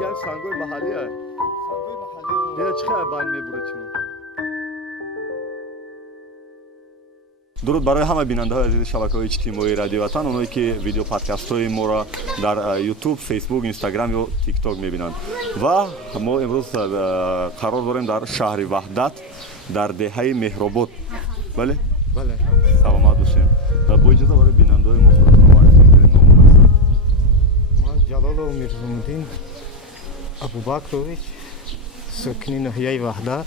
میگن سنگای محلی هست. سنگای محلی دیگه چه خیلی باید میبوره چون درود برای همه بیننده های عزیز شبکه‌های اجتماعی رادیو وطن، اونایی که ویدیو پادکست های ما را در یوتیوب، فیسبوک، اینستاگرام یا تیک تاک میبینند و ما امروز قرار داریم در شهر وحدت در دهه مهرآباد. بله بله سلامت باشین. با اجازه برای بیننده های ما خودتون رو معرفی کنید. نام هستم من جلال میرزالدین ابوبکرویچ، ساکن ناحیه وحدت،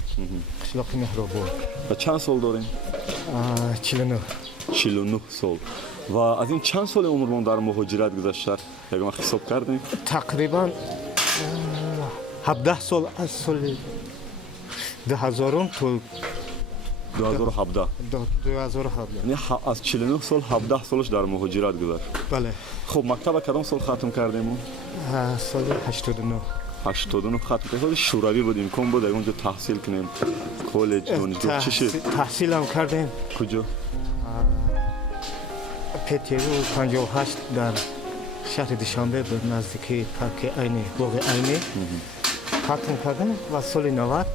قشلاق مهرآباد. و چند سال داریم؟ 49. 49 سال. و از این چند سال عمرمون در مهاجرت گذشته؟ یکم حساب کردیم؟ تقریبا 17 سال از سال 2000 تا 2017. 2017. یعنی از 49 سال 17 سالش در مهاجرت گذشت. بله. خب مکتب کدام سال ختم کردیم؟ سال 89. 89 ختم کردیم. شوروی بود، امکان بود اونجا تحصیل کنیم. کالج دانشگاه چی شد؟ تحصیل هم کردیم. کجا؟ پتیرو 58 در شهر دوشنبه به نزدیکی پارک عینی، باغ عینی ختم کردیم و سال 90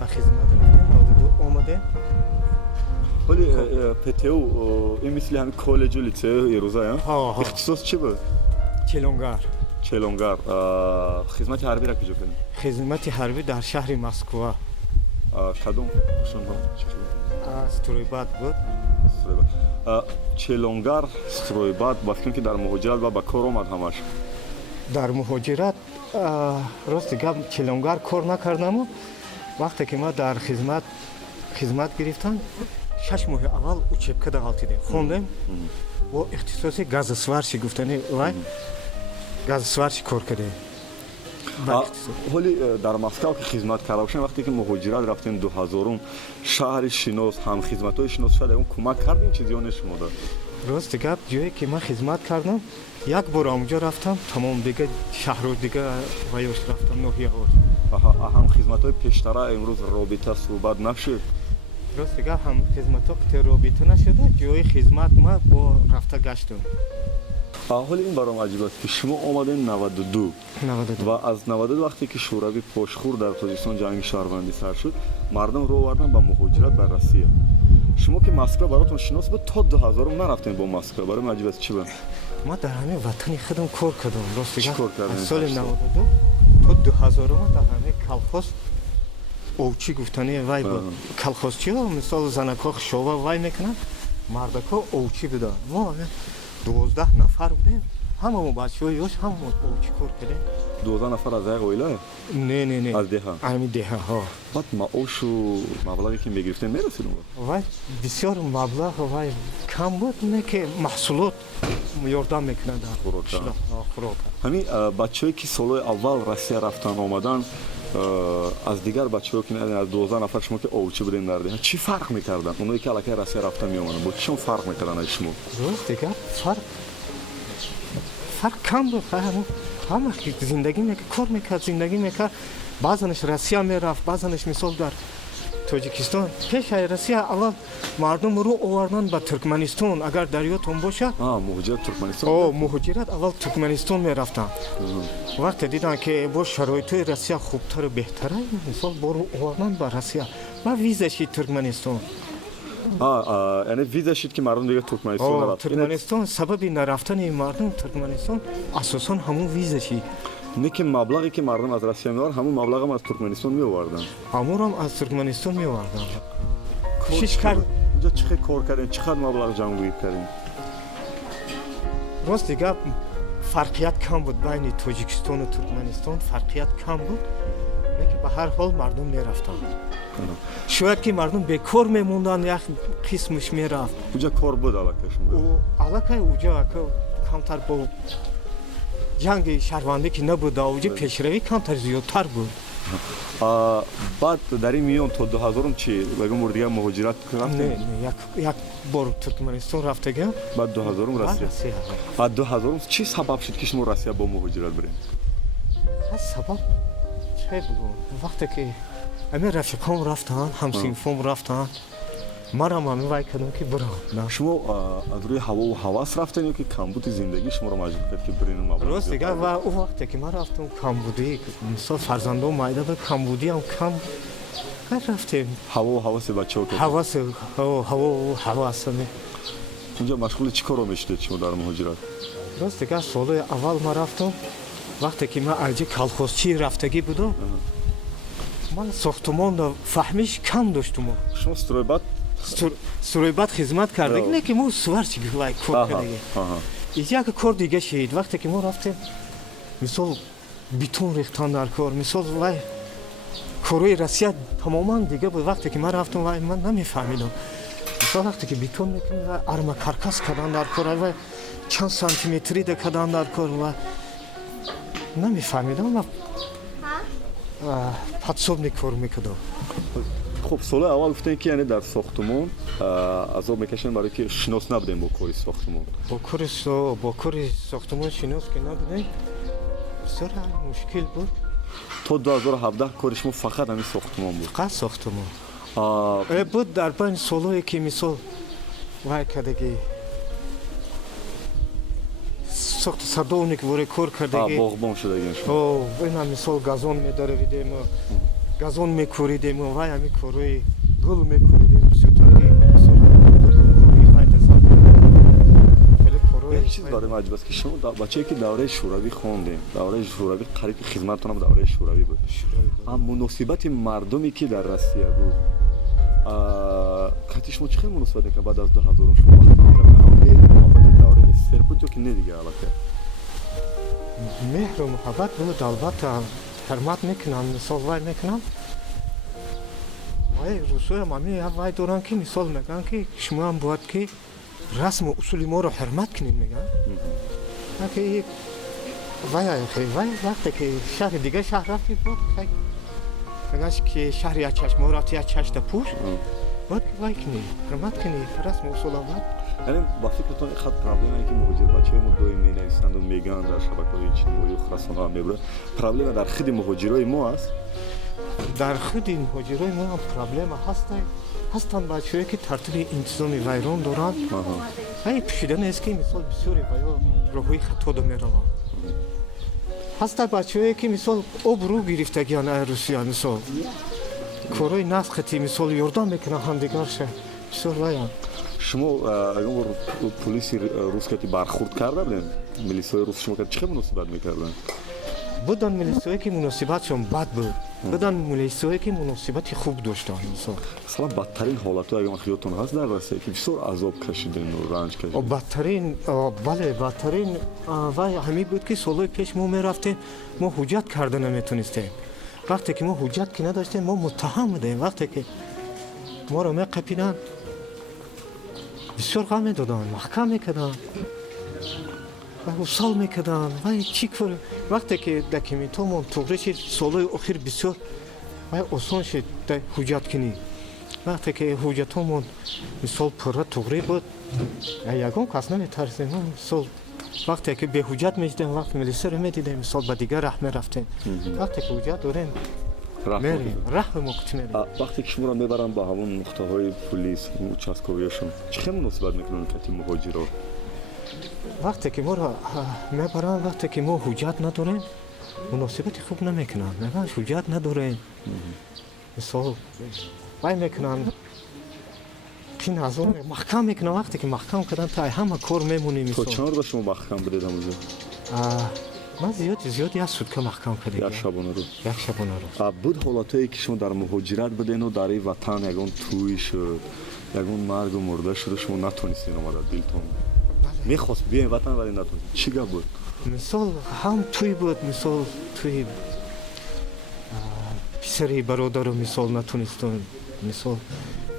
به خدمت رفتیم. اومدیم. ولی پتیو این مثل همین کالج و لیسه ایروزا ها. اختصاص چی بود؟ چلونگر. چلونگر. خدمت حربی را کجا کنیم؟ خدمت حربی در شهر مسکو. کدوم؟ شونها چی بود؟ استرویباد بود. چلونگر استرویباد باید که در مهاجرت و با کار آمد همش. در مهاجرت راست گپ چلونگر کار نکردم. وقتی که ما در خدمت گرفتم 6 ماه اول учебка داشتیم. خوندیم و اختصاصی گازسوارشی گفتنی وای گازسوارشی کار کردیم. ولی در مسکو که خدمت کردیم وقتی که مهاجرت رفتیم 2000 شهر شناس هم خدمت‌های شناس شد اون کمک کردین چیزی اون شما داد. راست گپ جایی که من خدمت کردم یک بار اونجا رفتم تمام دیگه شهر دیگه وایش رفتم نوحیه ها. هم خدمت‌های پیشتر امروز رابطه صحبت نشد. راست گپ هم خدمت‌ها که رابطه نشده جای خدمت ما با رفته گشتم. حالا این برام عجیب است که شما آمدین 92 و از 92 وقتی که شوروی پشخور در تاجیکستان جنگ شهروندی سر شد مردم رو آوردن به مهاجرت به روسیه. شما که مسکو براتون شناس بود تا 2000 نرفتین با مسکو. برام عجیب است چی بود؟ ما در همین وطن خودم کار کردم. راست چی کار کردین؟ سال 92 تا 2000 ما در همین کالخوز اوچی گفتنی وای بود. کالخوزچی ها مثال زنکا خشوبه وای میکنن، مردکا اوچی بودن. ما 12 نفر بودیم. همه بچه‌های یوش هم اوچی کار کردیم. 12 نفر از یک عائله؟ نه از دهه. همین دهه ها. بعد معاش و مبلغی که میگرفتین میرسید اون؟ وای بسیار مبلغ وای کم بود نه که محصولات یاردم میکنند در خوراک. همین بچه‌ای که سال‌های اول روسیه رفتن آمدن از دیگر بچه‌ها که از 12 نفر شما که اوچی بودین در دهه چی فرق می‌کردن؟ اونایی که الکی روسیه رفتن میومدن با چی فرق می‌کردن از شما؟ درست دیگه فرق کم بود. همه زندگی میکرد، کار میکرد، زندگی میکرد. بعضنش روسیه میرفت، بعضنش مثال در тоҷикистон пеши россия аввал мардумро овардан ба туркманистон агар дарётон бошад муҳоҷират туркманистон муҳоҷират аввал туркманистон мерафтанд вақте диданд ки бо шароитҳои россия хубтару беҳтара мисол боро овардан ба россия ва визаши туркманистон яъне виза шид ки мардум дига туркманистон нарафт туркманистон сабаби нарафтани мардум туркманистон асосан ҳамун визаши не ки маблағе ки мардум аз россия меовард ҳамун маблағам аз туркманистон меоварданд ҳамунам аз туркманистон меоварданд уҷа чӣ хел кор кардем чӣ қадр маблағ ҷамъгӯӣ кардем рости гап фарқият кам буд байни тоҷикистону туркманистон фарқият кам буд лекин ба ҳар ҳол мардум мерафтанд шояд ки мардум бекор мемонданд як қисмаш мерафт уҷа кор буд аллакай уҷа камтар бо ҷанги шаҳрвандӣ ки набуда уҷа пешравӣ камтар зиёдтар буд баъд дар ин миён то 2000 чи ягон бор дигар муҳоҷират рафтем як бор туркманистон рафтагам баъд 2000 россия 2000 чӣ сабаб шуд ки шумо россия бо муҳоҷират бирем сабаб чӣ буд вақте ки ами рафиқом рафтанд ҳамсинфом рафтанд манам ами вай кардам ки бирам шумо аз рӯи ҳавову ҳавас рафтем ё ки камбуди зиндагӣ шуморо маҷбур кард ки бирин рост дига ва ӯ вақте ки ман рафтам камбудӣ мисол фарзандон майда буд камбудиам кам рафтем ҳавову ҳаваси бачаҳо ҳавасами инҷо машғули чӣ коро мешудед шумо дар муҳоҷират рост дига солҳои аввал ман рафтам вақте ки ман алҷи калхозчӣ рафтагӣ будам ман сохтумонро фаҳмиш кам доштум шумо стройбат хизмат кардаги лекин мо сварчиги вай кор кардаги як кор дига шид вақте ки мо рафтем мисол битон рехтан дар кор мисол вай корои россия тамоман дига буд вақте ки ман рафтам вай ман намефаҳмидам мисол вақте ки битон мекунем вай армакаркас кардан дар кор вай чанд сантиметрида кардан дар кор вай намефаҳмидам подсобни кор мекардам хуб солҳои аввал гуфтем ки яъне дар сохтумон азоб мекашидем барое ки шинос набудем бо кори сохтумон бо кори сохтумон шинос ки набудем бисёр мушкил буд то 2017 кори шумо фақат ҳамин сохтумон буд фақат сохтумон буд дар байни солҳое ки мисол вай кардаги садовник воре кор кардаги боғбон шудаги ина мисол газон медаравидем газон мекоридем вай ами корои гул мекоридем як чиз барои ман аҷиб аст ки шумо бачае ки давраи шӯравӣ хондем давраи шӯравӣ қариб хизматонам давраи шӯравӣ буд муносибати мардуме ки дар россия буд кати шумо чӣ хел муносибат мекард баъд аз 2000 шумо муҳаббати давраи СССР буд ё ки не дига аллакай меҳру муҳаббат буд албатта ҳурмат мекунам мисол вай мекунам вай русоям ами вай доранд ки мисол мегӯянд ки шумоам бояд ки расму усули моро ҳурмат кунед мегӯянд вай вақте ки шаҳри дига шаҳр рафти мегӯянд ки шаҳри як чашмо рафти як чашта пӯш бояд ки вай кунед ҳурмат кунед расму усула вай яъне ба фикртон ин қадр проблемае ки муҳоҷирбачаҳои мо доим менависанду мегӯянд дар шабакаҳои иҷтимоию расонаҳо мебурад проблема дар худи муҳоҷирои мо аст дар худи муҳоҷирои мо ҳам проблема ҳастанд бачаҳое ки тартиби интизоми вайрон доранд ай пӯшида нест ки мисол бисёри вайо роҳҳои хатодо мераванд ҳастанд бачаҳое ки мисол об рӯ гирифтагианд ай русия мисол корҳои насқати мисол ёрдам мекунанд ҳамдигарша бисёр ваянд шумо ягон бор полиси рускати бархурд карда будем милисияи рус шумо чӣ хел муносибат мекарданд буданд милисияе ки муносибатшон бад буд буданд милисияе ки муносибати хуб доштанд масалан бадтарин ҳолатҳо ягон вақт ёдтон ҳаст дар россия ки бисёр азоб кашидему ранҷ кашидем бадтарин вай ҳамин буд ки солҳои пеш мо мерафтем мо ҳуҷҷат карда наметонистем вақте ки мо ҳуҷҷат ки надоштем мо муттаҳам будем вақте ки моро меқапиданд бисёр ғам медоданд маҳкам мекарданд усал мекарданд вай чӣ кор вақте ки документҳомон туғра шид солҳои охир бисёр вай осон шид ҳуҷҷаткунӣ вақте ки ҳуҷҷатҳомон мисол пурра туғрӣ буд ягон кас наметарсем мисол вақте ки беҳуҷҷат мешидем вақт милисияро медидем мисол ба дигар раҳ мерафтем вақте ки ҳуҷҷат дорем мерем раҳ мо куч мерем. вақте ки шуморо мебарам ба ҳамон нуқтаҳои пулис участковияшон чӣ хел муносибат мекунанд кати муҳоҷиро? вақте ки моро мебаранд, вақте ки мо ҳуҷҷат надорем, муносибати хуб намекунанд. мегӯянд ҳуҷҷат надорем. мисол вай мекунанд қин азо маҳкам мекунанд. вақте ки маҳкам карданд тай ҳама кор мемонем. то чанд рӯз шумо маҳкам будед ҳамуҷо? ман зиёд як сутка маҳкам кардем. як шабона рӯз. як шабона рӯз. буд ҳолатое ки шумо дар муҳоҷират будену дар ин ватан ягон тӯй шуд, ягон маргу мурда шуд, шумо натонистед омада дилтон мехост бием ватан вале натонистед. Чӣ гап буд? мисол ҳам тӯй буд, мисол тӯи писари бародару мисол натонистем. мисол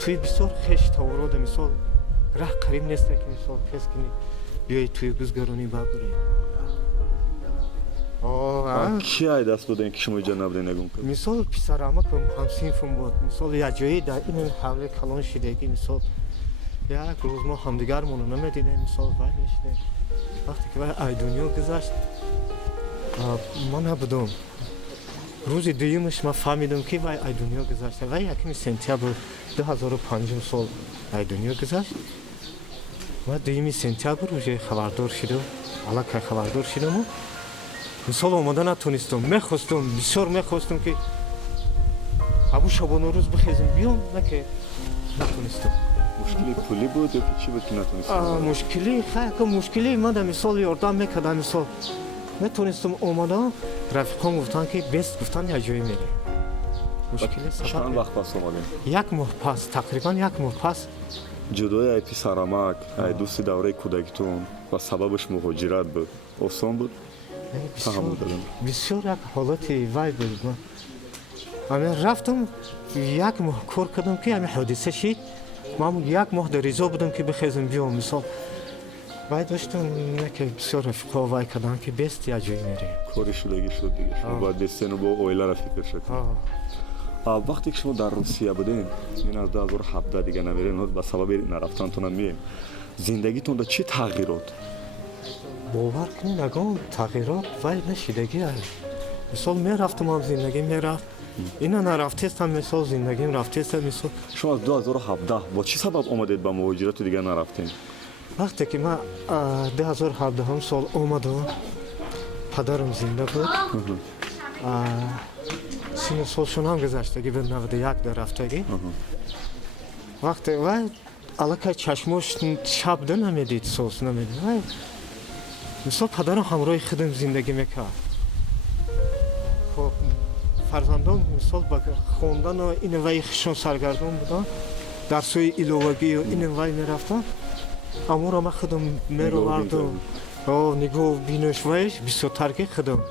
тӯи бисёр хеш таворода мисол раҳ қариб нест ки мисол кес ки биёи тӯи гузгаронӣ бабурем. ки ай даст додем ки шумо иҷа набуден ягон кор? мисол писарамакам ҳамсинфум буд. мисол якҷои дар ин ҳавле калон шидагӣ мисол як рӯз мо ҳамдигармонро намедидем. мисол вай мешидем. вақте ки вай ай дунё гузашт, ман набудам. рӯзи дуюмаш ман фаҳмидам ки вай ай дунё гузашт. вай 1 сентябр 2005 сол ай дунё гузашт. ва 2 сентябр уже хабардор шидам. аллакай хабардор шидаму мисол омода натонистам. мехостам, бисёр мехостам ки абу шабона рӯз бихезем биём, наке натонистам. мушкили пулӣ буд ё ки чӣ буд ки натонистед? мушкили хаяка мушкили мада мисол ёрдам мекардам. мисол метонистам омода рафиқон гуфтанд ки бест гуфтанд як ҷое мерем. мушкили чанд вақт пас омадем? як моҳ пас, тақрибан як моҳ пас. ҷудои ай писарамак, ай дӯсти давраи кӯдагитон ва сабабаш муҳоҷират буд, осон буд? бисёр як ҳолати вай буд. ами рафтам як моҳ кор кардам ки ами ҳодиса шид. ман як моҳ дар ризо будам ки бихезем биём. мисол вай доштам наке бисёр рафиқо вай карданд ки бест як ҷое мерем. кори шудагӣ шуд дига. шумо бояд бестену бо оилара фикр шуд. вақте ки шумо дар Русия будем, ин аз 2017 дига намерем, ба сабаби нарафтантонам мием. зиндагитонда чӣ тағйирот? бовар кунед ягон тағйирот вай нашидагӣ аст. мисол мерафтам ам зиндагӣ мерафт. ина нарафтестам мисол зиндагим рафтеста. мисол шумо аз 2017 бо чӣ сабаб омадед ба муҳоҷирату дига нарафтем? вақте ки ман 2017 сол омадам, падарам зинда буд. сину солшонам гузаштагӣ буд, 91 дар рафтагӣ. вақте вай аллакай чашмош шаб да намедид, сос намедид. вай мисол падарам ҳамроҳи худам зиндагӣ мекард. хоб фарзандон мисол ба хондану ин вай хушон саргардон буданд. дарсои иловагию ин вай мерафтанд. аморо ман худам меровардам. нигоҳ бинӯш вайш бисёртар ки худам.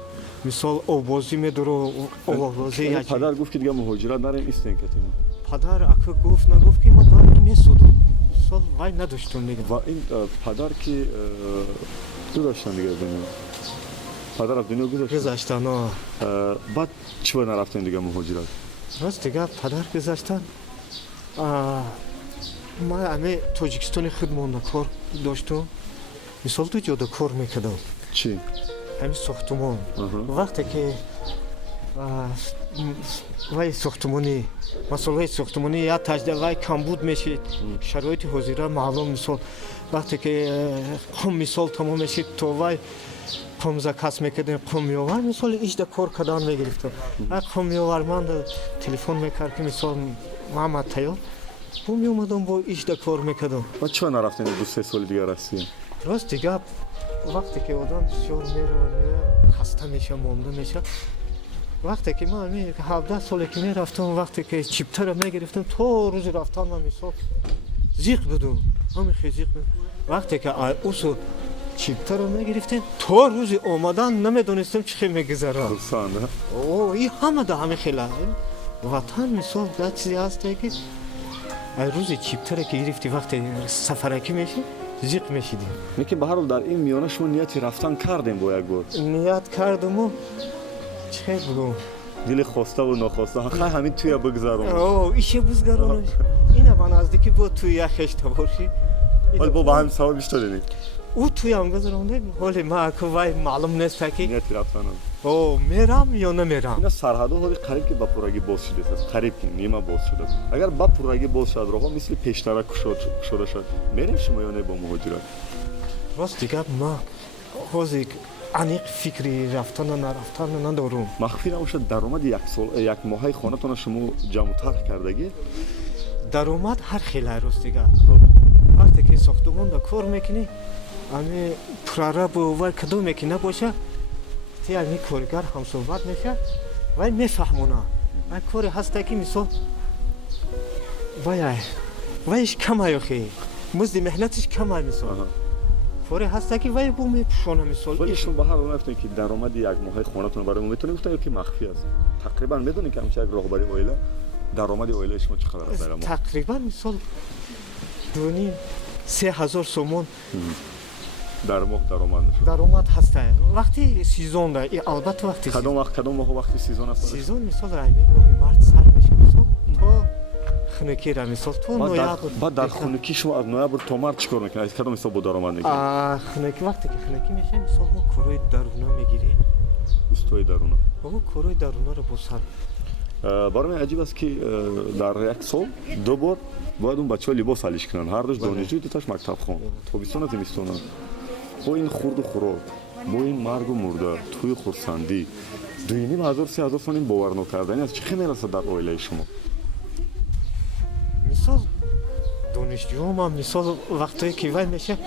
мисол овозӣ медоро овозӣ. падар гуфт ки дига муҳоҷират нарем истен катем. падар ака гуфт нагуфт ки ман доим месудам. мисол вай надоштам дига. ва ин падар ки гузаштан дига аз дунё. падар аз дунё гузаштан. баъд чӣ бояд нарафтем дига муҳоҷират? рост дига падар гузаштан. ман ами тоҷикистони худ монда кор доштам. мисол ду ҷода кор мекардам. чӣ? ҳамин сохтумон. вақте ки вай сохтумонӣ масъулияти сохтумонӣ як таҷда вай камбуд мешид. шароити ҳозира маълум. мисол вақте ки қум мисол тамом мешид то вай қумза касб мекардем. қумёвар мисол ижда кор кардан мегирифтам. қумёварманд телефон мекард ки мисол Муҳаммад тайёр бо меомадам бо ижда кор мекардам. ва чӣ нарафтем 2-3 соли дига Россия? рост дига вақте ки одам бисёр мерава хаста меша, монда меша. вақте ки ман 17 соле ки мерафтам, вақте ки чиптара мегирифтам, то рӯзи рафтан ман мисол зиқ будам. ҳамихе зиқ будам. вақте ки усу чиптара мегирифтем, то рӯзи омадан намедонистам чӣ хел мегузарад. ин ҳама да ҳамихе лазим. ватан мисол да чизе ҳасте ки ай рӯзи чиптара ки гирифти вақте сафаракӣ меши зиқ мешидем. лекин ба ҳар ҳол дар ин миёна шумо нияти рафтан кардем бо як бор? ният кардаму чӣ хел бугам? дили хоставу нохоста хай ҳамин туя бигзарон. ише бигзаронаш. ина ба наздикӣ бо ту як хешта боши. ҳол бо ба ҳамин сабаб иштодем. او توی هم گذرونده حالی ما که وای معلوم نیست که نیت رفتن او میرم یا نمیرم. اینا سرحدها ҳоли қариб ки ба пуррагӣ боз шудааст қариб ки нима боз шудааст агар ба пуррагӣ боз шуд роҳҳо мисли пештара кушода шуд мерем шумо ё не бо муҳоҷират راستی گپ ما حوزی عمیق فکری رفتن و نرفتن ندارم. махфӣ набошад даромади як моҳаи хонатона шумо ҷамъу тарҳ кардагӣ درآمد هر خیلی راستی گپ وقتی که ساختمان دا کار میکنی امی پرارب و کدوم که نباشه تی امی کارگر هم صحبت میشه وای میفهمونه وای کاری هسته که مثال وایش کمه یا خیلی مزد محنتش کمه مثال کاری هسته که وای بو میپشونه مثال ولی شما به هر حال نفتون که درآمد یک ماهه خونتون برای ما میتونید گفتن که مخفی است تقریبا میدونید که همش یک راهبری اویلا درآمد اویلا شما چقدر است برای ما تقریبا مثال دونی 3000 سومون در ماه درآمد میشه درآمد هسته وقتی سیزن ده البته وقتی کدام ماه وقتی سیزن است سیزن مثال رایمی ماه مارت سر میشه مثال تو خنکی را مثال تو نویابر بعد در خونکی شما از نویابر تا مارت چیکار میکنید کدام مثال با درآمد میگیرید خنکی وقتی که خنکی میشه مثال ما کروی درونه میگیریم استوی درونه او کروی درونه رو بسر برای من عجیب است که در یک سال دو بار باید اون بچه‌ها لباس حالیش کنن هر روز دانشجوی دوتاش مکتب خوان تابستان و زمستان با این خورد و خوراک با این مرگ و مرده توی خورسندی 2500-3000 سال این باور نکردنی از چی خیلی میرسه در اویله شما مثال دانشجو ما مثال وقتی که وای میشه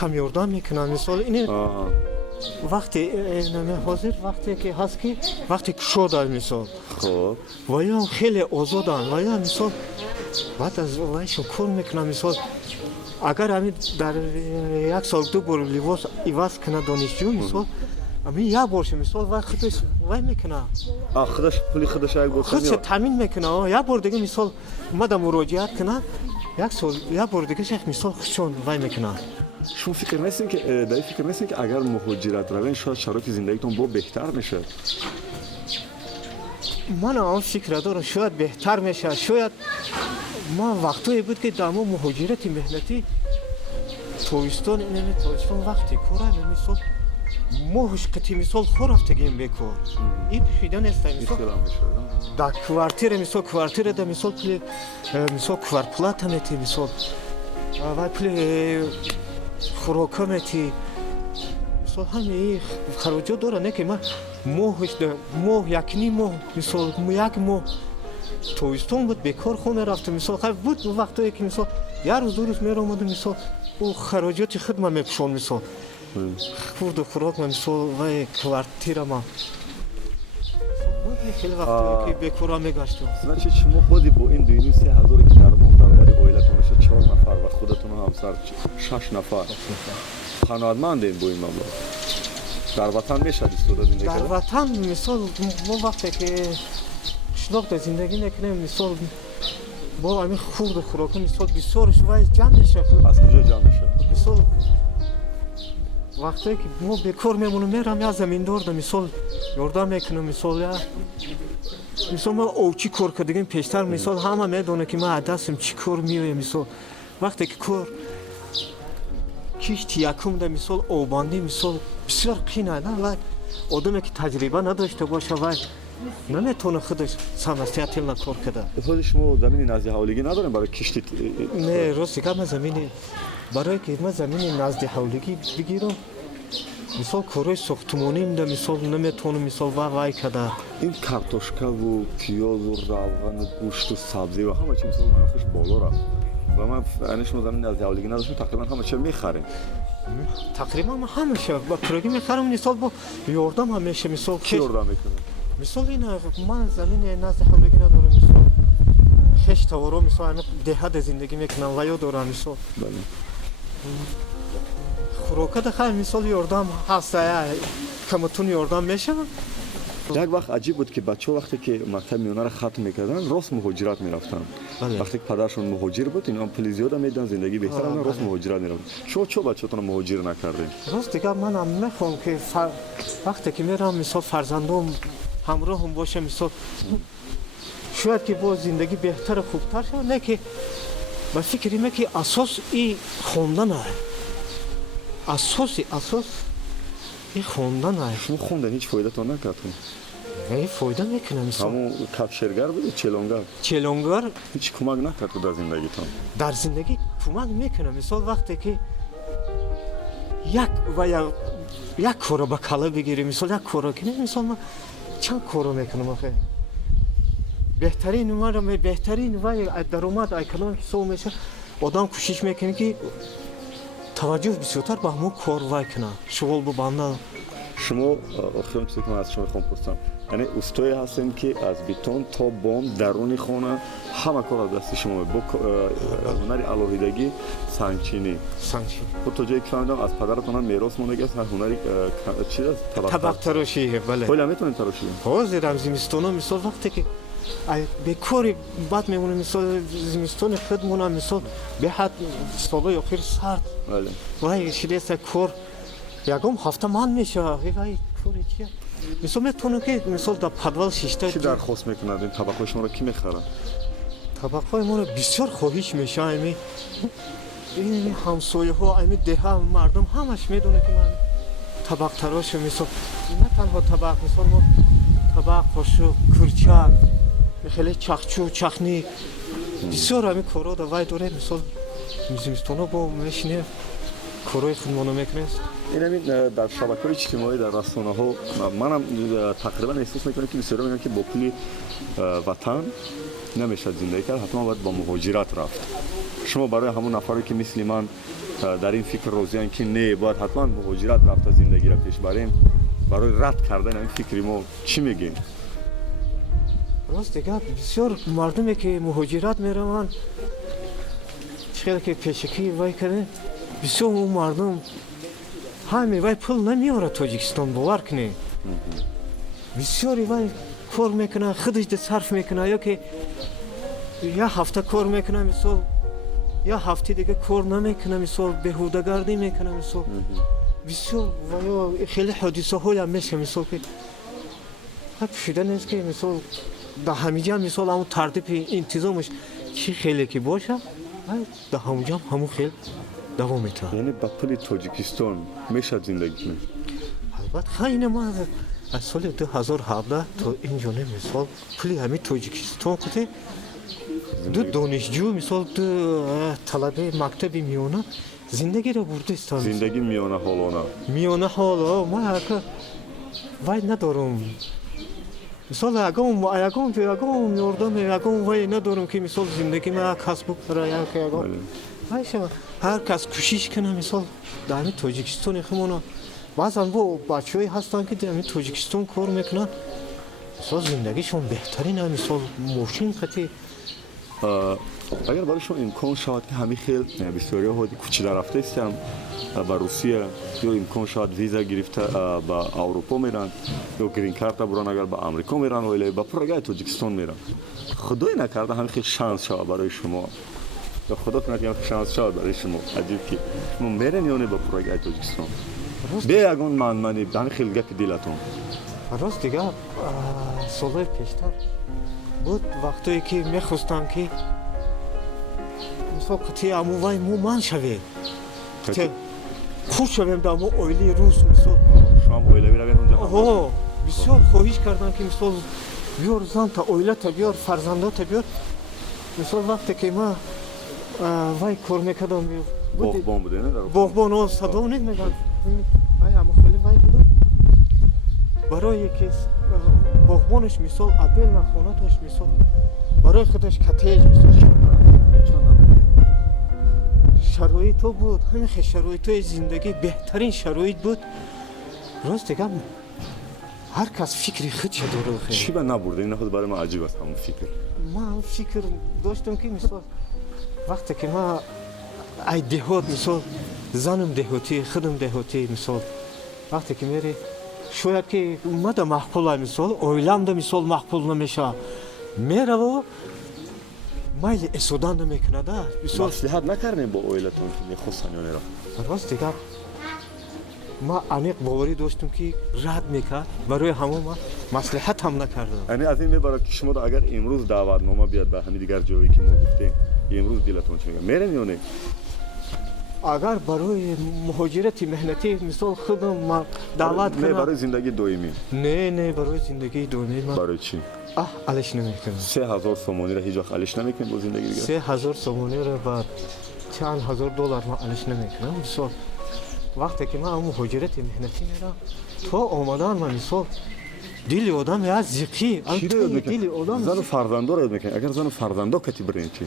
کم یاردم میکنن مثال این وقتی حاضر وقتی که هست که وقتی که شده مثال خب وای خیلی آزادن وای مثال بعد از وایشون کار میکنن مثال اگر همین در یک سال دو بار لباس عوض کنه دانشجو مثال همین یک بارش مثال وای خودش وای میکنه خودش پولی خودش یک بار خودش تامین میکنه یک بار دیگه مثال اومد مراجعت کنه یک سال یک بار دیگه شیخ مثال خودشون وای میکنه شما فکر نیستین که در فکر نیستین که اگر مهاجرت روین شاید شرایط زندگیتون با بهتر میشه من آن فکر دارم شاید بهتر میشه شاید ما وقتی بود که در مهاجرت مهنتی تویستان وقتی کارم مثال ماهش قطعی مثال خور هفتگیم بکار این پیدا نیست مثال در کوارتیر مثال کوارتیر در مثال پلی مثال کوارپلات همیتی مثال و پلی خوراک همیتی مثال همه خراجات داره نه که من ماهش در ماه یکی ماه مثال یک ماه تویستان بود بکار خونه رفته مثال خیلی بود وقتی که مثال یه روز دو روز میره آمده مثال او خراجات خود من میپشون مثال خورد و خوراک من مثال وای کوارتیر ما خیلی وقتی که بکار میگشتم значит شما خودی با این 23000 که درآمد اویلتون باشه 4 نفر و خودتون و همسر 6 نفر خانوادمندین با این مبلغ در وطن میشه استفاده زندگی در وطن مثال ما وقتی که شناخت زندگی میکنیم مثال با همین خورد و خوراک مثال بسیارش وای جمع میشه از کجا جمع میشه مثال وقتی که ما بکار میمونم میرم یا زمیندار ده مثال یاردم میکنم مثال یا مثال ما اوچی کار کردیم پیشتر مثال همه میدونه که ما دستم چی کار میوه مثال وقتی که کار کیشتی یکم ده مثال آباندی مثال بسیار قینه نه و آدمی که تجربه نداشته باشه و نمیتونه خودش سمستیتیل نکار کده خود شما زمینی نزدی حوالگی نداریم برای کشتی نه راستی که من زمینی برای که من زمین نزد حولگی بگیرم مثال کارای ساختمانی ده مثال نمیتونم مثال وای کده این کارتوشکا و پیاز و روغن و گوشت و سبزی و همه چی مثال نرخش بالا رفت و من یعنی شما زمین نزد حولگی نداشتیم تقریبا همه چی میخریم تقریبا من همیشه با پروگی میخرم مثال با یاردم همیشه مثال چی یاردم میکنه مثال این من زمین نزد حولگی ندارم مثال خش توارو مثال دهات زندگی میکنم و یا دارم مثال خوراکت خیلی مثال یاردم هست کمتون یاردم میشه یک وقت عجیب بود که بچه وقتی که مکتب میانه را ختم میکردن راست مهاجرت میرفتن وقتی که پدرشون مهاجر بود اینا پول زیاد میدن زندگی بهتر هم راست مهاجرت میرفتن شما چه بچه‌تون مهاجر نکردین راست دیگه من هم میخوام که وقتی که میرم مثال فرزندم همراهم باشه مثال شاید که با زندگی بهتر و خوبتر شد نه که با فکر اینه که اساس این خوندن اساس این خوندن است. شما خوندن هیچ فایده‌تون نکرد؟ این فایده میکنه. مثلا همون کفشرگر بود، چلونگر چلونگر هیچ کمک نکرد در زندگیتون؟ در زندگی کمک میکنه. مثال وقتی که یک کارو به کلا بگیری، مثال یک کارو کنی، مثال من چند کارو میکنم آخه بهترین و درآمد اکنون حساب میشه. آدم کوشش میکنه که توجه بسیارتر به همون کار کنه، شغل ببنده. شما آخرین چیزی که من از شما میخوام پرسم، یعنی استایی هستین که از بیتون تا بام درون خانه همه کار از دست شما با هنر الهیدگی سنگچینی. خود تا جایی که فهمیدم از پدرتون هم میراث مونده است هنری چی است؟ طبق تراشی. بله. خیلی میتونین تراشی. حاضرم زمستونا مثال وقتی که به کاری بد میمونه، مثال زمستون خودمون مثال به حد سالای آخر سرد. بله. وای شده کار یکم هفته من میشه. وای کاری چیه؟ مثال میتونه که مثال در پدوال شیشته چی درخواست میکنند این طبقه شما رو کی میخره؟ طبقه ما رو بسیار خواهش میشه. این همسایه ها، این ده مردم همش میدونه که من طبق تراش مثال نه تنها طبق، مثال ما طبق پاشو کرچک خیلی چخچو چخنی بسیار همین کارا وای داره. مثال زمستونا با میشینه کارای خودمونو میکنه. این همین در شبکه‌های اجتماعی در رسانه‌ها منم تقریبا احساس میکنم که بسیار میگن که با پول وطن نمیشه زندگی کرد، حتما باید با مهاجرت رفت. شما برای همون نفری که مثل من در این فکر روزیان که نه باید حتما مهاجرت رفت زندگی را پیش بریم، برای رد کردن این فکری ما چی میگین؟ راست دیگه بسیار مردمی که مهاجرت میرن چقدر که پیشکی وای کنه، بسیار اون مردم همه وای پول نمیاره تاجیکستان باور کنه. بسیاری وای کار میکنه، خودش ده صرف میکنه، یا که یا هفته کار میکنه مثال یا هفته دیگه کار نمیکنه، مثال بهوده‌گردی میکنه. مثال بسیار وای خیلی حادثه های هم میشه. مثال که حد شده نیست که مثال در همینجا مثال همون ترتیب انتظامش چی خیلی که باشه در همونجا همون خیلی دوام میتونه. یعنی با پول تاجیکستان میشه زندگی کنه؟ البته خیلی ما از سال 2017 تا اینجا مثال پولی همین تاجیکستان کته دو دانشجو مثال دو طلبه مکتب میونه زندگی رو برده استان. زندگی میانه حالا ما وای ندارم. مثال یکم یاردم یکم وای ندارم که مثال زندگی ما کسب کنه یا که یکم وایشه هر کس کوشش کنه. مثال در همین تاجیکستان خودمون بعضا با بچه‌ای هستن که در همین تاجیکستان کار میکنن، مثال زندگیشون بهترینه. مثال ماشین خطی اگر برای شما امکان شود که همین خیلی بسیاری ها کوچیده رفته استم به روسیه یا امکان شود ویزا گرفته به اروپا میرن یا گرین کارت برن، اگر به امریکا میرن ولی به پروژه تاجیکستان میرن، خدای نکرده همین خیلی شانس شود برای شما یا خدا کنه که شانس شود برای شما عجیب که شما میرن یا نه به پروژه تاجیکستان به یگان منی همین خیلی گپ دلتون. راست دیگه سالهای پیشتر بود وقتی که میخواستم که مثلا قطعی اموای من شوه که خوش شویم در مو اویلی روز. مثلا شما اویلی بیرون اونجا بسیار خواهش کردم که مثلا بیار زن تا اویله تا بیار فرزنده تا بیار. مثلا وقتی که ما وای کار میکردم باغبان بوده نه؟ باغبان ها صدا نمیگن وای همون خیلی وای بودم برای که باغبانش مثال اپل نخونه داشت، مثال برای خودش کتیج مثال شرایط بود. همین شرایط زندگی بهترین شرایط بود. راست دیگه هر کس فکری خودش داره. چی به نبرده این خود برای من عجیب است همون فکر. ما هم فکر داشتم که مثال وقتی که ما ای دهات مثال زنم دهاتی خودم دهاتی مثال وقتی که میری شاید که ما دا مقبول مثال اویلم دا مثال مقبول نمیشه میره و مایل اسودان نمیکنه دا مثال مصلحت نکردیم با اویلتون که میخواستن یا نرا. راست دیگه ما عمیق باوری داشتم که رد میکرد برای همون ما مصلحت هم نکردم. یعنی از این میبرد که شما اگر امروز دعوتنامه بیاد به همین دیگر جایی که ما گفتیم امروز دلتون چی میگه میرین یا نه؟ агар барои муҳоҷирати меҳнатӣ мисол худам даъват не кунам. барои зиндагии доимӣ. Не барои зиндагии доимӣ ман барои чӣ алиш намекунам. 3000 сомониро ҳеҷ вақт алиш намекунӣ бо зиндагӣ дигар? 3000 сомониро ба чанд ҳазор доллар ман алиш намекунам. Мисол вақте ки ман муҳоҷирати меҳнатӣ мерам, то омадан ман мисол дили одам як зиқӣ, Чиро ёд дили одам мекунӣ? Зану фарзандоро ёд мекунӣ. Агар зану фарзандо кати бирен чӣ?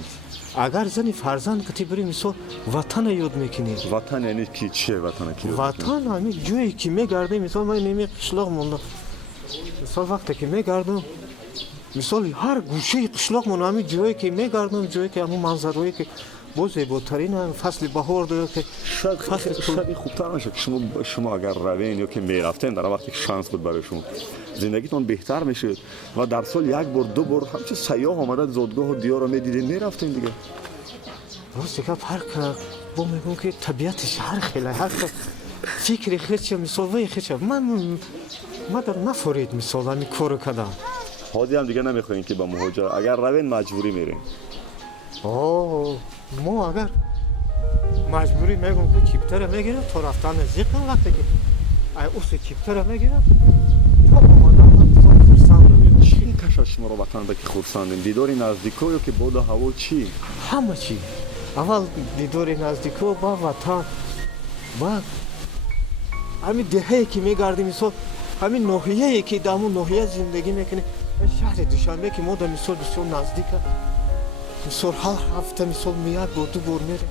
агар зани фарзанд кати бири мисол ватана ёд мекунӣ. ватан яъне ки чие ватана ки? ватан ҳамин ҷое ки мегардем, мисол ман неми қишлоқ мондам. мисол вақте ки мегардам, мисол ҳар гӯшаи қишлоқ мондам, ҳамин ҷое ки мегардам, ҷое ки ҳамон манзарое ки бо зеботарин фасли баҳор дорад ки шояд хубтар мешад ки шумо агар равен ё ки мерафтен дар вақте ки шанс буд барои шумо, зиндагитон беҳтар мешуд ва дар сол як бор ду бор ҳамчун сайёҳ омада зодгоҳу диёрро медидем, мерафтем дигар. рости гап ҳар бо мегӯм ки табиати шаҳр хеле ҳар фикри хеча мисолҳои хеча ман дар нафорид мисол ҳамин кору кардам. ҳозир ҳам дигар намехоҳем ки ба муҳоҷират агар равен маҷбурӣ мерем. мо агар маҷбурӣ мегӯм ки чиптара мегирад то рафтан зиқам, вақте ки уси чиптара мегирад то омадан мисол хурсандам. Чӣ кашад шуморо ватан ба ки хурсандем? дидори наздико ё ки боду ҳаво чӣ? ҳама чӣ. аввал дидори наздико, ба ватан, ба ҳамин деҳае ки мегардӣ, мисол ҳамин ноҳияе ки дар ҳамон ноҳия зиндагӣ мекунӣ. шаҳри Душанбе ки мо дар мисол бисёр наздика, мисол ҳар ҳафта мисол як бор ду бор мерем.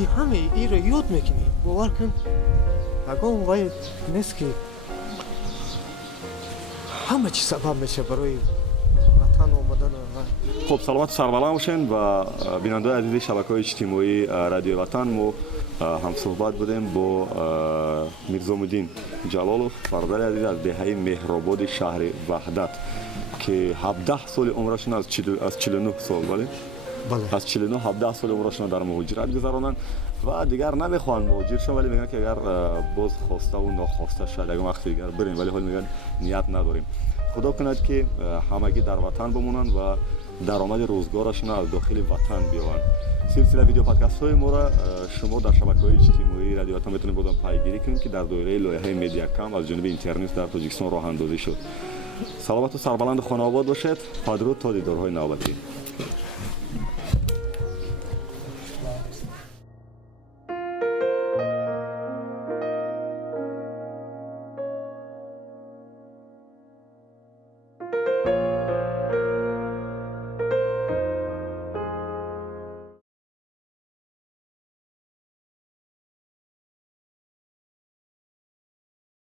И ҳамаи иро ёд мекунӣ. бовар кун ягон вай нест ки ҳама чӣ сабаб мешавад барои ватан омадан. хуб, саломату сарбаланд бошен. ва бинандаои азизи шабакаҳои иҷтимоии радиои ватан, мо ҳамсуҳбат будем бо Мирзомуддин Ҷалолов, фарзанди азиз аз деҳаи меҳрободи шаҳри Ваҳдат, ки 17 соли умрашон аз 49 сол, бале? аз 49 17 соли умрашон дар муҳоҷират гузаронанд ва дигар намехоҳанд муҳоҷир шаванд, вале мегӯянд ки агар боз хостау нохоста шаyd ягон вақти дигар бирем, вале ҳол мегӯянд ният надорем. худо кунад ки ҳамагӣ дар ватан бимонанд ва даромади рӯзгорашон аз дохили ватан биёранд. силсила видео подкастҳои моро шумо дар шабакаҳои иҷтимоии радиои ватан метавонед бозам пайгирӣ кунед, ки дар доираи лоиҳаи Медиакам аз ҷониби интернет дар Тоҷикистон роҳандозӣ шуд. саломату сарбаланду хонаобод бошед. падруд то дидорҳои навбатӣ.